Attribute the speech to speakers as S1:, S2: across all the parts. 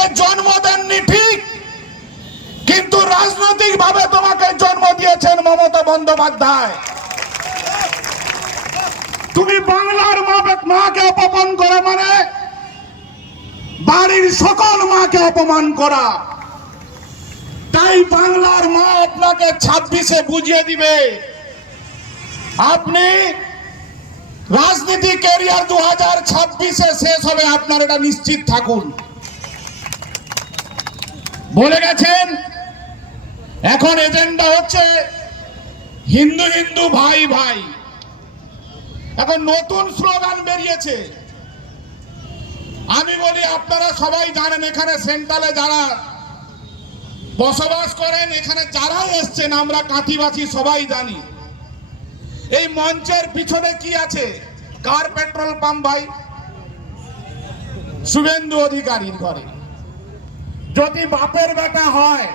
S1: তোমাকে জন্ম দেননি ঠিক। কিন্তু রাজনৈতিক ভাবে তোমাকে জন্ম দিয়েছেন মমতা বন্দ্যোপাধ্যায়। তুমি বাংলার মাকে অপমান করা মানে বাড়ির সকল মাকে অপমান করা। তাই বাংলার মা আপনাকে ছাব্বিশে বুঝিয়ে দিবে। আপনি রাজনীতি ক্যারিয়ার দু হাজার ছাব্বিশে শেষ হবে, আপনার এটা নিশ্চিত থাকুন। বলে গেছেন, এখন এজেন্ডা হচ্ছে হিন্দু হিন্দু ভাই ভাই। এখন নতুন স্লোগান বেরিয়েছে। আমি বলি, আপনারা সবাই জানেন, এখানে সেন্ট্রালে যারা বসবাস করেন, এখানে যারাই এসছেন, আমরা কাঁথিবাসী সবাই জানি। এই মঞ্চের পিছনে কি আছে? কার পেট্রোল পাম্প ভাই? শুভেন্দু অধিকারীর ঘরে। যদি বাপের বেটা হয়,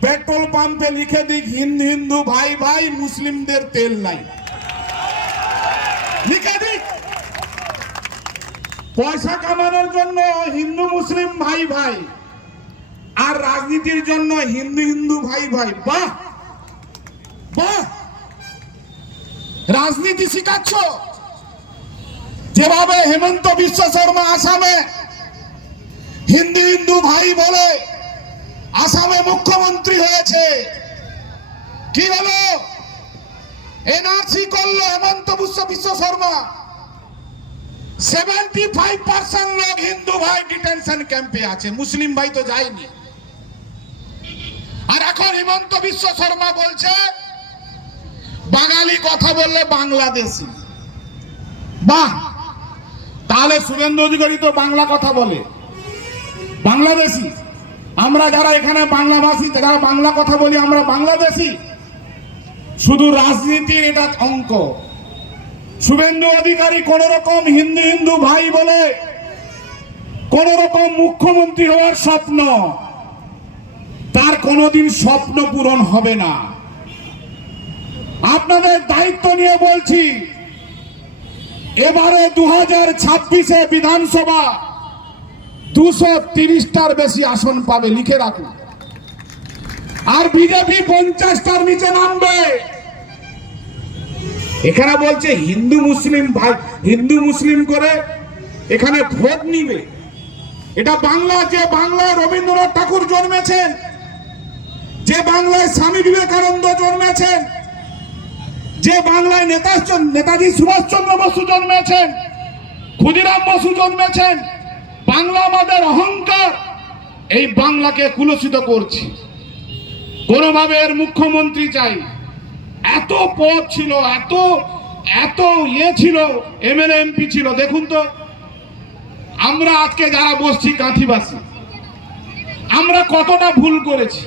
S1: পেট্রোল পাম্পে লিখে দিক, হিন্দু হিন্দু, ভাই ভাই, মুসলিমদের তেল নাই। লিখে দিক। পয়সা কামানোর জন্য হিন্দু, মুসলিম, ভাই ভাই, আর রাজনীতির জন্য হিন্দু হিন্দু, ভাই ভাই। বাহ! বাহ! রাজনীতি শিখাচ্ছ? যেভাবে হেমন্ত বিশ্ব শর্মা আসামে হিন্দু হিন্দু ভাই বলে আসামে মুখ্যমন্ত্রী হয়েছে। কি হলো? এনআরসি করল হেমন্ত বিশ্ব Biswa Sarma. Seventy five percent লোক হিন্দু ভাই ডিটেনশন ক্যাম্পে আছে। মুসলিম ভাই তো যায়নি। আর এখন হিমন্ত বিশ্ব শর্মা বলছে, বাঙালি কথা বললে বাংলাদেশি। বাহ! তাহলে শুভেন্দু অধিকারী তো বাংলা কথা বলে। বাংলাদেশি। আমরা যারা এখানে বাংলাভাষী, যারা বাংলা কথা বলি, আমরা বাংলাদেশি। শুধু রাজনীতির এটা অঙ্ক। শুভেন্দু অধিকারী কোন রকম হিন্দু হিন্দু ভাই বলে কোন রকম মুখ্যমন্ত্রী হওয়ার স্বপ্ন, তার কোনোদিন স্বপ্ন পূরণ হবে না। আপনাদের দায়িত্ব নিয়ে বলছি, এবারে দু হাজার ছাব্বিশে বিধানসভা দুশো তিরিশটার বেশি আসন পাবে, লিখে রাখুন। আর বিজেপি পঞ্চাশটার নিচে নামবে। এখানে বলছে হিন্দু মুসলিম ভাই, হিন্দু মুসলিম করে এখানে ভোট নিবে। এটা বাংলা, যে বাংলায় রবীন্দ্রনাথ ঠাকুর জন্মেছেন, যে বাংলায় স্বামী বিবেকানন্দ জন্মেছেন, যে বাংলায় নেতা নেতাজি সুভাষচন্দ্র বসু জন্মেছেন, ক্ষুদিরাম বসু জন্মেছেন বাংলা আমাদের অহংকার, এই বাংলাকে কুলসিত করছি। কোনোভাবে এর মুখ্যমন্ত্রী চাই। এত পদ ছিল, এত এত ইয়ে ছিল এম এমএলএ, এমপি ছিল। দেখুন তো, আমরা আজকে যারা বসছি কাঁথিবাসী, আমরা কতটা ভুল করেছি।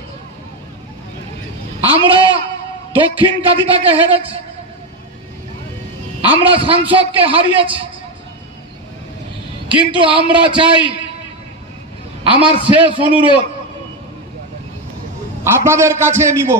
S1: আমরা দক্ষিণ কাঁথিটাকে হেরেছি। আমরা সাংসদকে হারিয়েছি। কিন্তু আমরা চাই আমার শেষ অনুরোধ আপনাদের কাছে নিব।